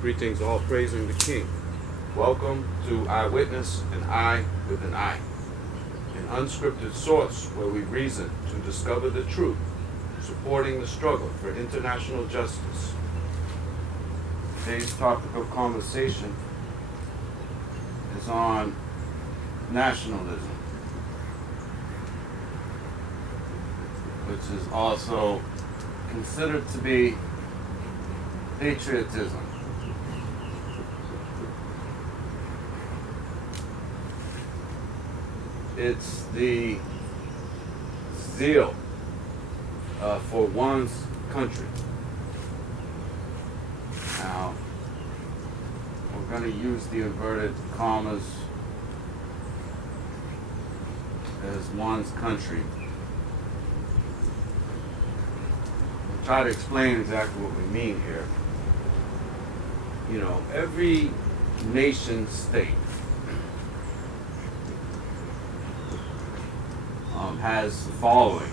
Greetings, all praising the King. Welcome to Eyewitness, an eye with an eye, an unscripted source where we reason to discover the truth, supporting the struggle for international justice. Today's topic of conversation is on nationalism, which is also considered to be patriotism. It's the zeal for one's country. Now, we're going to use the inverted commas as one's country. We'll try to explain exactly what we mean here. You know, every nation state has the following.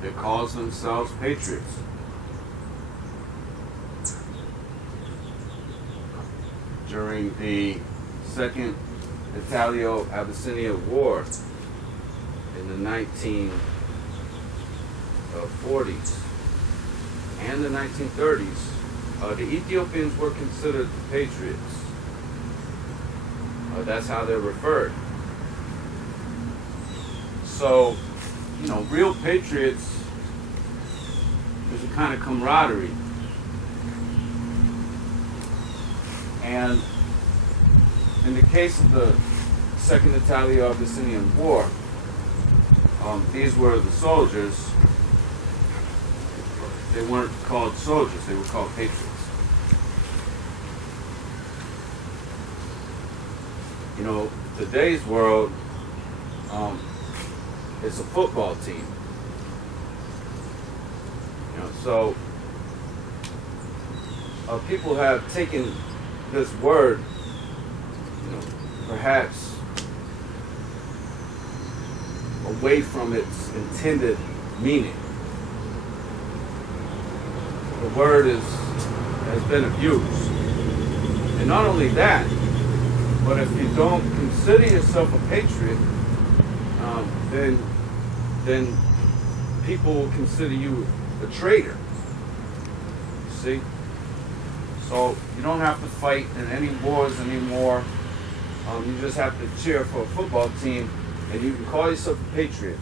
They call themselves patriots. During the Second Italo-Abyssinia War in the 1940s and the 1930s, the Ethiopians were considered patriots. That's how they're referred. So, you know, real patriots, there's a kind of camaraderie. And in the case of the Second Italo-Abyssinian War, these were the soldiers. They weren't called soldiers, they were called patriots. You know, today's world, it's a football team. You know, so people have taken this word, you know, perhaps away from its intended meaning. The word has been abused. And not only that, but if you don't consider yourself a patriot, then people will consider you a traitor. See? So you don't have to fight in any wars anymore. You just have to cheer for a football team, and you can call yourself a patriot.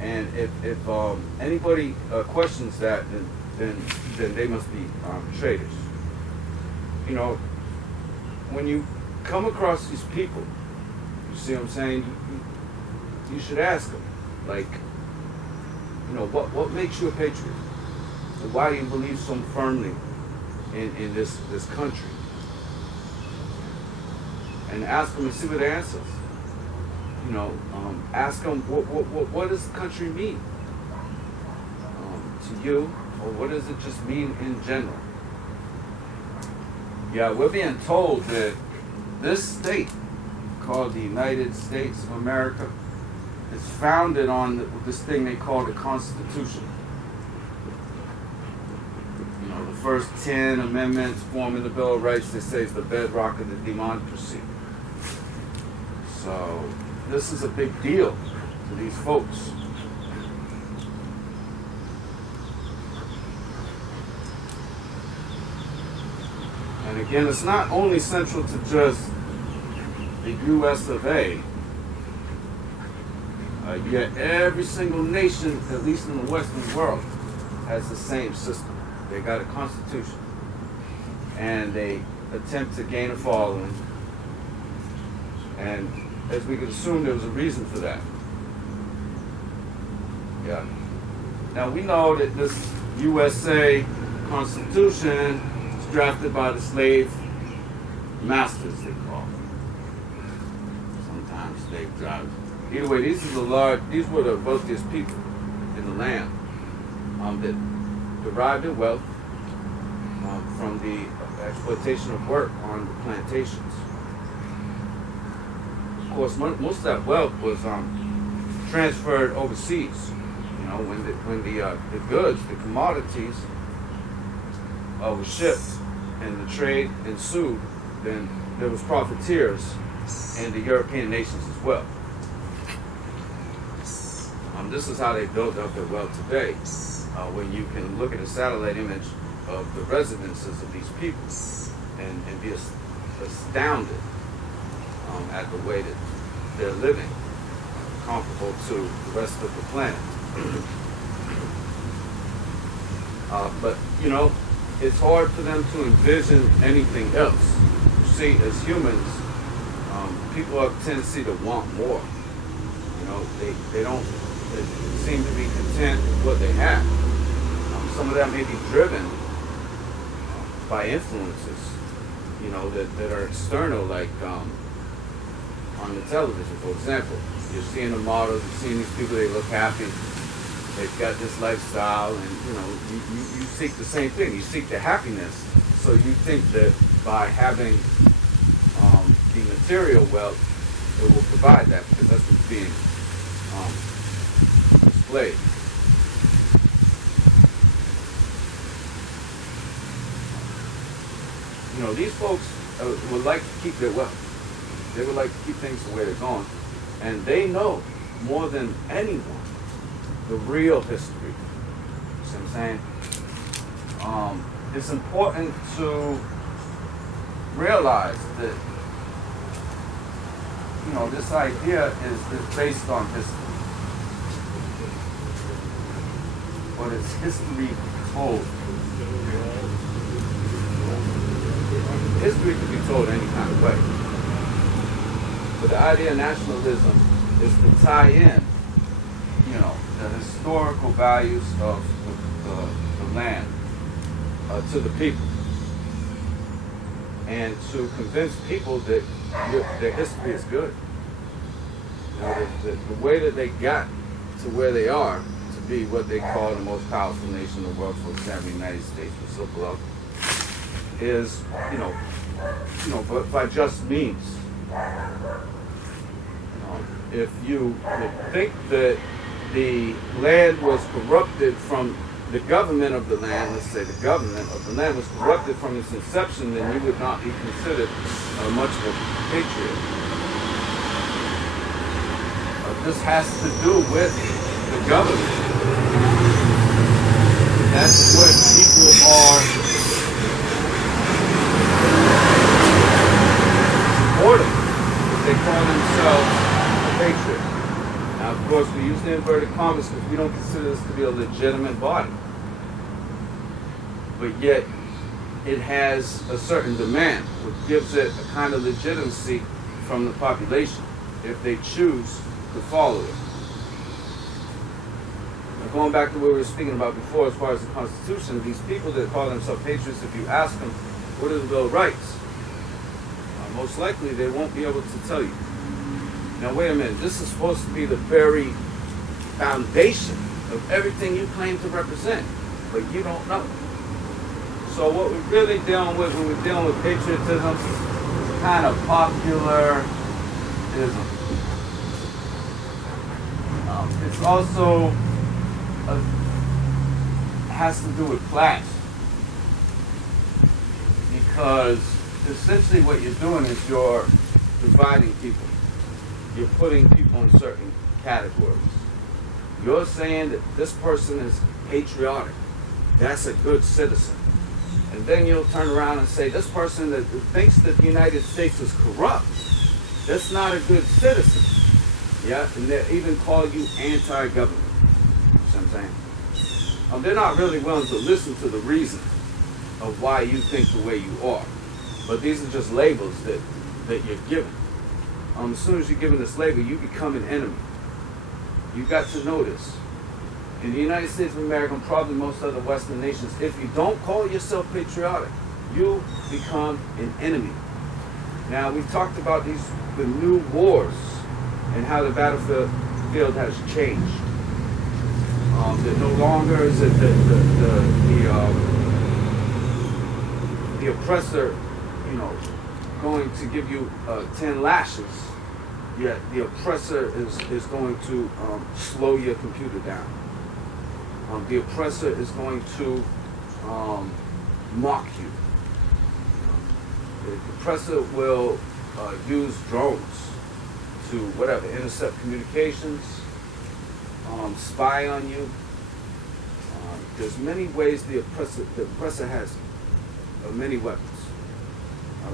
And if anybody questions that, then they must be traitors. You know, when you come across these people, you see what I'm saying? You should ask them, like, you know, what makes you a patriot? And why do you believe so firmly in this country? And ask them and see what the answer is. You know, ask them what does the country mean to you, or what does it just mean in general? Yeah, we're being told that this state, called the United States of America, is founded on this thing they call the Constitution. You know, the first 10 amendments forming the Bill of Rights, they say, is the bedrock of the democracy. So this is a big deal to these folks. And again, it's not only central to just the U.S. of A. Yet every single nation, at least in the Western world, has the same system. They got a constitution, and they attempt to gain a following. And as we could assume, there was a reason for that. Yeah. Now we know that this USA Constitution is drafted by the slave masters, they call them. Sometimes slave drivers. Either way, these were the wealthiest people in the land that derived their wealth from the exploitation of work on the plantations. Of course, most of that wealth was transferred overseas. You know, when the goods, the commodities, was shipped and the trade ensued, then there was profiteers in the European nations as well. This is how they built up their wealth today. When you can look at a satellite image of the residences of these people and be astounded at the way that they're living, comparable to the rest of the planet. But, you know, it's hard for them to envision anything else. You see, as humans, people have a tendency to want more. You know, they don't seem to be content with what they have. Some of that may be driven by influences, you know, that are external, like on the television, for example. You're seeing the models, you're seeing these people, they look happy, they've got this lifestyle, and you know, you seek the same thing. You seek the happiness, so you think that by having the material wealth, it will provide that, because that's what's being displayed. You know, these folks would like to keep their wealth. They would like to keep things the way they're going. And they know more than anyone the real history. You see what I'm saying? It's important to realize that, you know, this idea is based on history. But it's history told. History can be told any kind of way. But the idea of nationalism is to tie in, you know, the historical values of the land to the people, and to convince people that their history is good. You know, the way that they got to where they are to be what they call the most powerful nation in the world, for example, the United States, with so beloved, is, you know, but by just means. If you think that the land was corrupted from the government of the land, let's say the government of the land was corrupted from its inception, then you would not be considered much of a patriot. This has to do with the government. That's what people are supporting. They call themselves a patriot. Now, of course, we use the inverted commas because we don't consider this to be a legitimate body. But yet, it has a certain demand, which gives it a kind of legitimacy from the population if they choose to follow it. Now, going back to what we were speaking about before as far as the Constitution, these people that call themselves patriots, if you ask them, what are the Bill of Rights? Most likely they won't be able to tell you. Now wait a minute, this is supposed to be the very foundation of everything you claim to represent, but you don't know. So what we're really dealing with when we're dealing with patriotism is kind of popularism. It's also has to do with class, because essentially what you're doing is you're dividing people. You're putting people in certain categories. You're saying that this person is patriotic. That's a good citizen. And then you'll turn around and say, this person that thinks that the United States is corrupt, that's not a good citizen. Yeah, and they even call you anti-government. You see what I'm saying? They're not really willing to listen to the reason of why you think the way you are. But these are just labels that you're given. As soon as you're given this label, you become an enemy. You got to know this. In the United States of America, and probably most other Western nations, if you don't call yourself patriotic, you become an enemy. Now, we've talked about the new wars and how the battlefield has changed. That no longer is it the oppressor, you know, going to give you 10 lashes, yet the oppressor is going to slow your computer down. The oppressor is going to mock you. The oppressor will use drones to whatever, intercept communications, spy on you. There's many ways the oppressor has many weapons.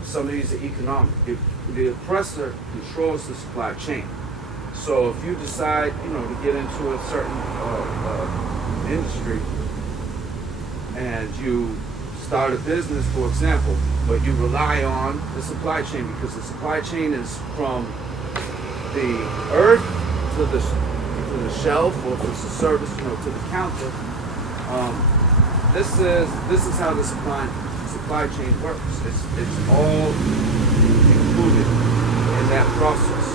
Some of these are economic. The oppressor controls the supply chain. So if you decide, to get into a certain industry and you start a business, for example, but you rely on the supply chain because the supply chain is from the earth to the shelf, or if it's a service, to the counter. This is how the supply chain works. It's all included in that process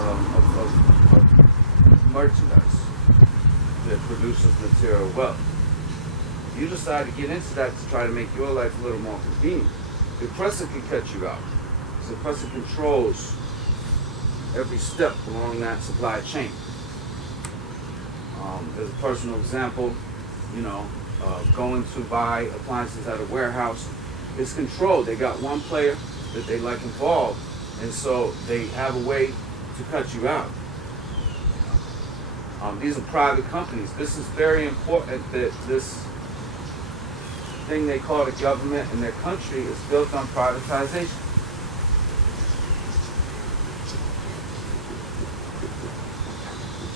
of merchandise that produces material wealth. You decide to get into that to try to make your life a little more convenient. The oppressor can cut you out. The oppressor controls every step along that supply chain. As a personal example, going to buy appliances at a warehouse is controlled. They got one player that they like involved, and so they have a way to cut you out. These are private companies. This is very important that this thing they call the government in their country is built on privatization.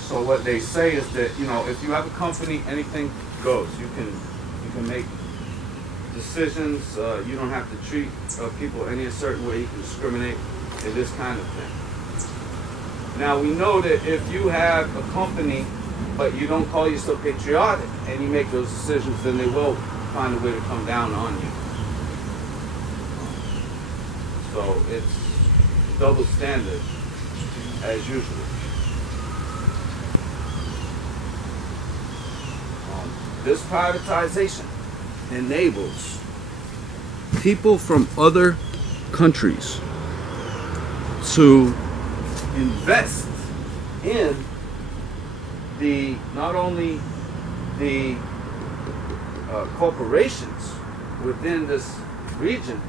So what they say is that, if you have a company, anything goes. You can make decisions. You don't have to treat people any certain way. You can discriminate and this kind of thing. Now we know that if you have a company, but you don't call yourself patriotic, and you make those decisions, then they will find a way to come down on you. So it's double standard as usual. This privatization enables people from other countries to invest in not only the corporations within this region,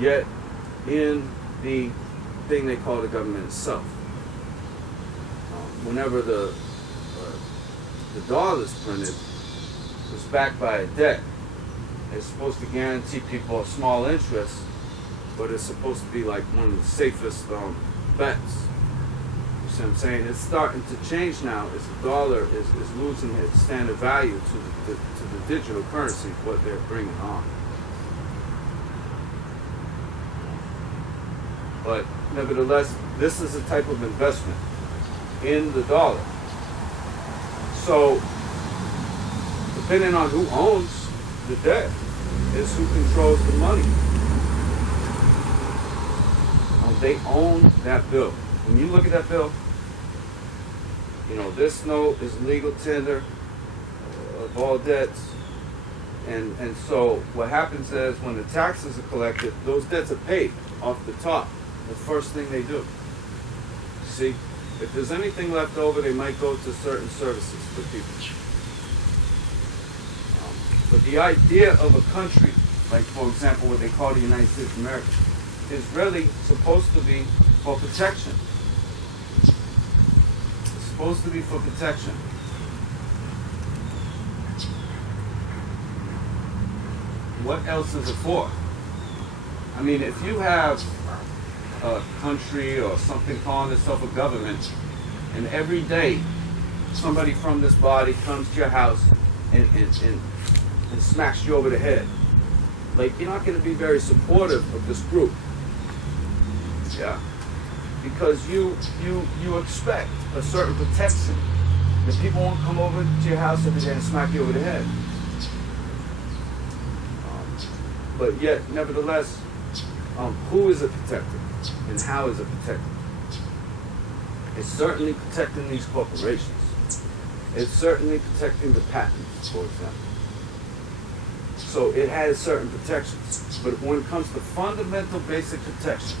yet in the thing they call the government itself. Whenever the dollar is printed, it's backed by a debt. It's supposed to guarantee people a small interest, but it's supposed to be like one of the safest bets. You see what I'm saying? It's starting to change now as the dollar is losing its standard value to the digital currency, what they're bringing on. But nevertheless, this is a type of investment in the dollar. So, depending on who owns the debt is who controls the money. They own that bill. When you look at that bill, this note is legal tender of all debts. And so what happens is when the taxes are collected, those debts are paid off the top. The first thing they do. See, if there's anything left over, they might go to certain services for people. But the idea of a country, like for example what they call the United States of America, is really supposed to be for protection. It's supposed to be for protection. What else is it for? I mean, if you have a country or something calling itself a government, and every day somebody from this body comes to your house and smacks you over the head, like, you're not going to be very supportive of this group. Yeah, because you expect a certain protection. That people won't come over to your house every day and smack you over the head. But yet, nevertheless, who is it protecting and how is it protected? It's certainly protecting these corporations. It's certainly protecting the patents, for example. So it has certain protections. But when it comes to fundamental basic protections,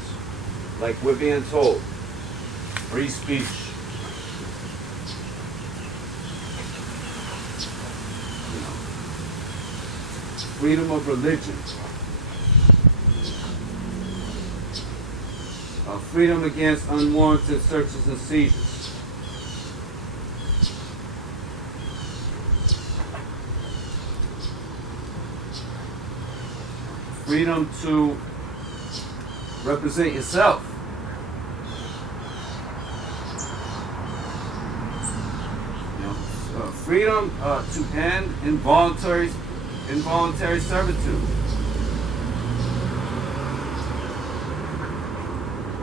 like we're being told, free speech, freedom of religion, freedom against unwarranted searches and seizures, freedom to represent yourself, freedom to end involuntary servitude.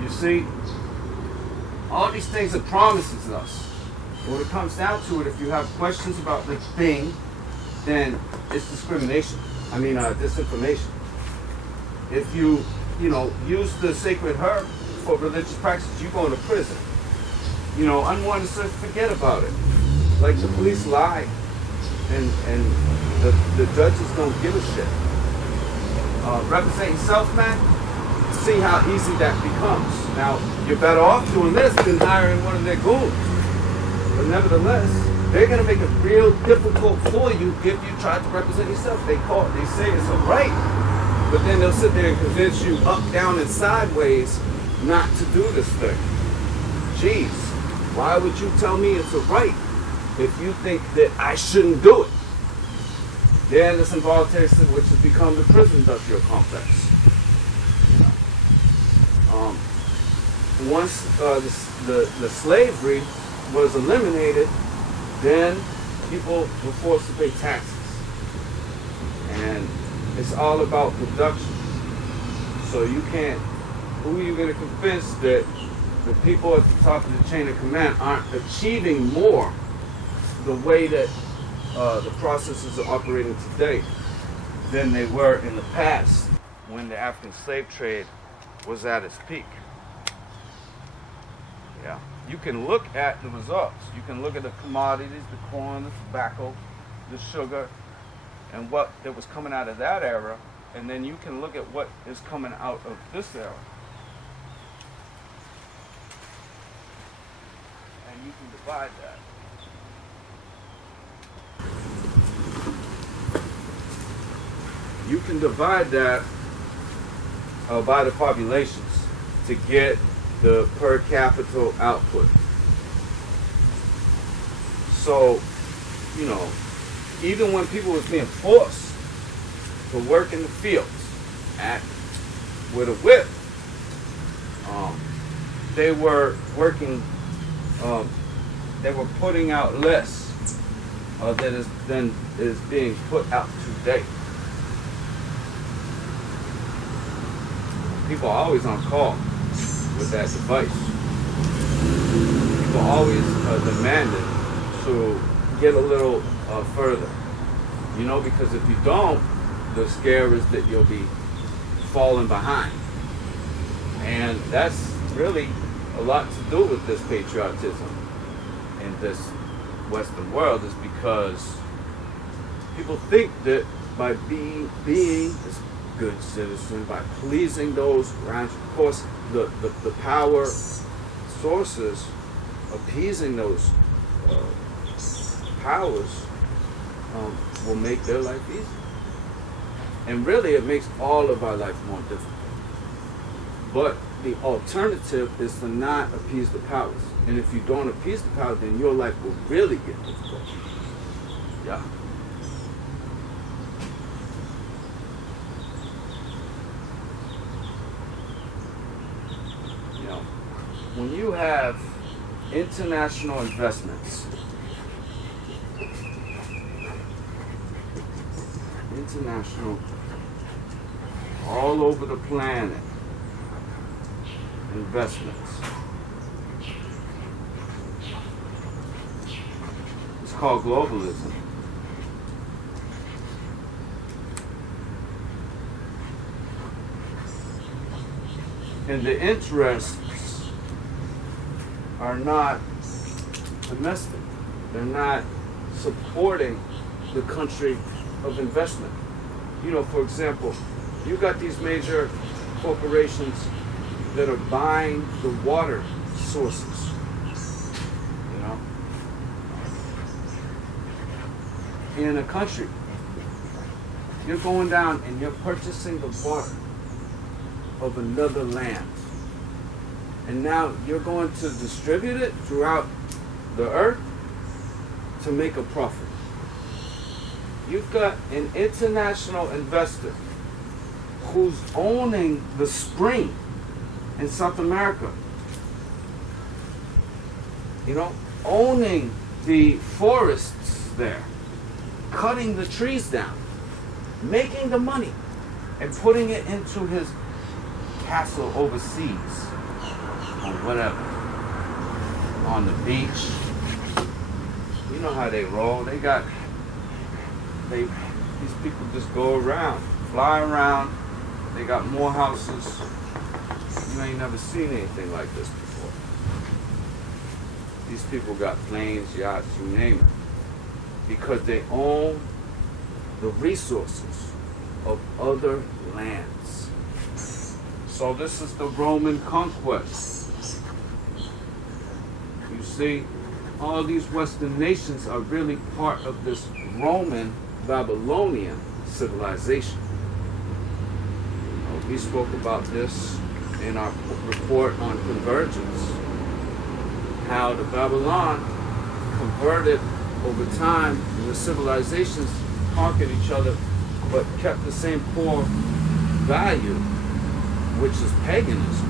You see, all these things are promises us. When it comes down to it, if you have questions about the thing, then it's discrimination. Disinformation. If you use the sacred herb for religious practices, you go into prison. Unwanted search, forget about it. Like the police lie, and the judges don't give a shit. Represent yourself, man. See how easy that becomes. Now, you're better off doing this than hiring one of their goons. But nevertheless, they're going to make it real difficult for you if you try to represent yourself. They say it's a right, but then they'll sit there and convince you up, down, and sideways not to do this thing. Jeez, why would you tell me it's a right if you think that I shouldn't do it? Then this involuntary servitude, which has become the prison industrial complex. Once the slavery was eliminated, then people were forced to pay taxes. And it's all about production. So who are you going to convince that the people at the top of the chain of command aren't achieving more the way that the processes are operating today than they were in the past when the African slave trade was at its peak? Yeah, you can look at the results. You can look at the commodities, the corn, the tobacco, the sugar, and what that was coming out of that era, and then you can look at what is coming out of this era. And you can divide that. You can divide that by the populations to get the per capita output. So, even when people was being forced to work in the fields with a whip, they were working, they were putting out less than is being put out today. People are always on call with that device. People always demanded to get a little further. Because if you don't, the scare is that you'll be falling behind. And that's really a lot to do with this patriotism in this Western world, is because people think that by being this good citizen, by pleasing those around you, of course, the power sources, appeasing those powers will make their life easy. And really, it makes all of our life more difficult. But the alternative is to not appease the powers. And if you don't appease the powers, then your life will really get difficult. Yeah. When you have international investments, all over the planet, investments, it's called globalism. And the interests are not domestic. They're not supporting the country of investment. For example, you got these major corporations that are buying the water sources. In a country. You're going down and you're purchasing the water of another land. And now you're going to distribute it throughout the earth to make a profit. You've got an international investor who's owning the spring in South America. You know, owning the forests there, cutting the trees down, making the money, and putting it into his castle overseas, or whatever, on the beach. You know how they roll. These people just go around, fly around. They got more houses. You ain't never seen anything like this before. These people got planes, yachts, you name it, because they own the resources of other lands. So this is the Roman conquest. You see, all these Western nations are really part of this Roman Babylonian civilization. We spoke about this in our report on convergence, how the Babylon converted over time, and the civilizations conquered each other, but kept the same core value, which is paganism,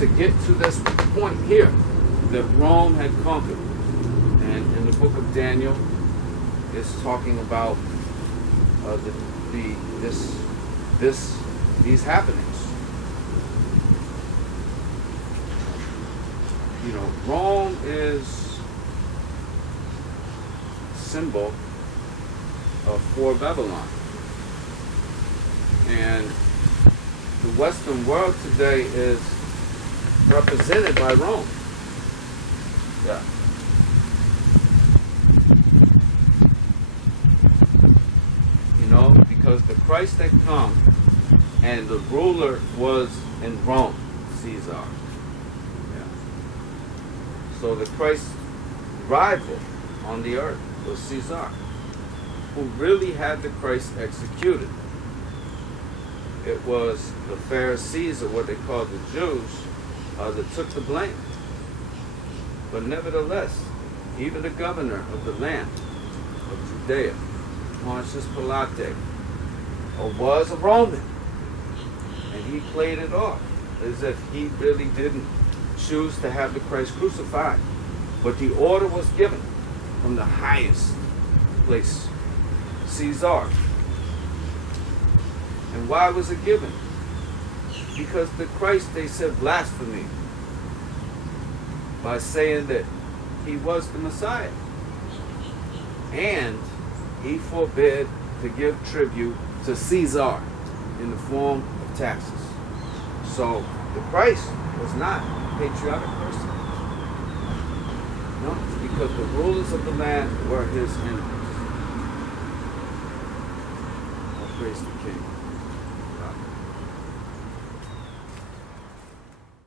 to get to this point here that Rome had conquered. And in the book of Daniel, it's talking about these happenings. You know, Rome is symbol for Babylon. And the Western world today is represented by Rome. Yeah. You know, because the Christ had come and the ruler was in Rome, Caesar. Yeah. So the Christ's rival on the earth was Caesar, who really had the Christ executed. It was the Pharisees, or what they called the Jews, that took the blame. But nevertheless, even the governor of the land of Judea, Pontius Pilate, was a Roman. And he played it off as if he really didn't choose to have the Christ crucified. But the order was given from the highest place, Caesar. And why was it given? Because the Christ, they said, blasphemy by saying that he was the Messiah. And he forbid to give tribute to Caesar in the form of taxes. So the Christ was not a patriotic person. No, because the rulers of the land were his enemies. Oh, praise the King.